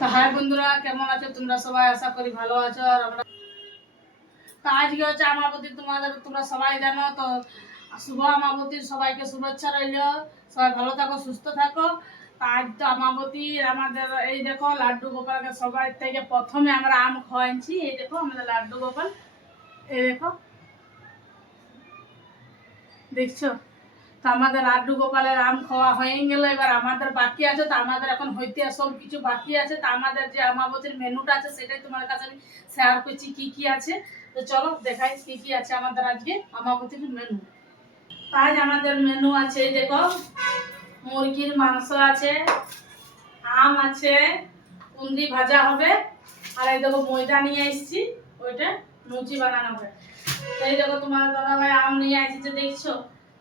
তো হাই বন্ধুরা, কেমন আছো তোমরা সবাই? আশা করি ভালো আছো। আর আমরা তো আজকে হচ্ছে আমাবতী, তোমরা সবাই জানো তো। শুভ আমাবতীর সবাইকে শুভেচ্ছা রইল। সবাই ভালো থাকো, সুস্থ থাকো। তো আজ তো আমাবতী, আমাদের এই দেখো লাড্ডু গোপালকে সবাই থেকে প্রথমে আমরা আম খাওয়াইছি। এই দেখো আমাদের লাড্ডু গোপাল, এই দেখো, দেখছো? তো আমাদের লাড্ডু গোপালের আম খাওয়া হয়ে গেল। এবার আমাদের বাকি আছে, তো আমাদের এখন হইতে সব কিছু বাকি আছে। তো আমাদের যে আমাবতীর মেনুটা আছে সেটাই তোমার কাছে আমি শেয়ার করছি, কি কি আছে। তো চলো দেখাই কি কি আছে আমাদের আজকে আমাবতীর মেনু। আজ আমাদের মেনু আছে, এই দেখো, মুরগির মাংস আছে, আম আছে, কুন্দ্রি ভাজা হবে, আর এই দেখো ময়দা নিয়ে এসেছি, ওইটা লুচি বানানো হবে। তো এই দেখো তোমার দাদা ভাই আম নিয়ে আসছে, দেখছো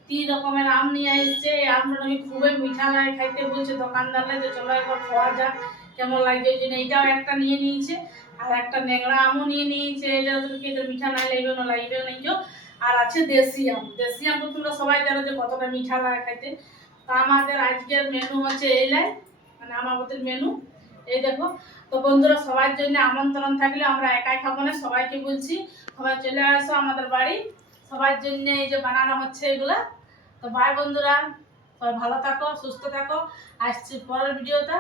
3 রকমের আম নিয়ে আসছে। এই আমটা নাকি খুবই মিঠা লাগে খাইতে বলছে দোকানদার। যে চলো একবার খাওয়া যাক কেমন লাগে, ওই জন্য এইটাও একটা নিয়ে নিয়েছে। আর একটা ন্যাংরা আমও নিয়ে নিয়েছে। এটা মিঠা নাই লাগবে না, লাগবে না। আর আছে দেশি আম। দেশি আম তো তোমরা সবাই জানো যে কতটা মিঠা লাগে খাইতে। তো আমাদের আজকের মেনু হচ্ছে এইলাই, মানে আমাদের মেনু। এই দেখো, তো বন্ধুরা সবার জন্য আমন্ত্রণ থাকলে, আমরা একাই খাবো না, সবাইকে বলছি সবাই চলে আসো আমাদের বাড়ি। সবার জন্য এই যে বানানো হচ্ছে এগুলা। তো বাই বন্ধুরা, সবাই ভালো থাকো, সুস্থ থাকো। আসছি পরের ভিডিওটা।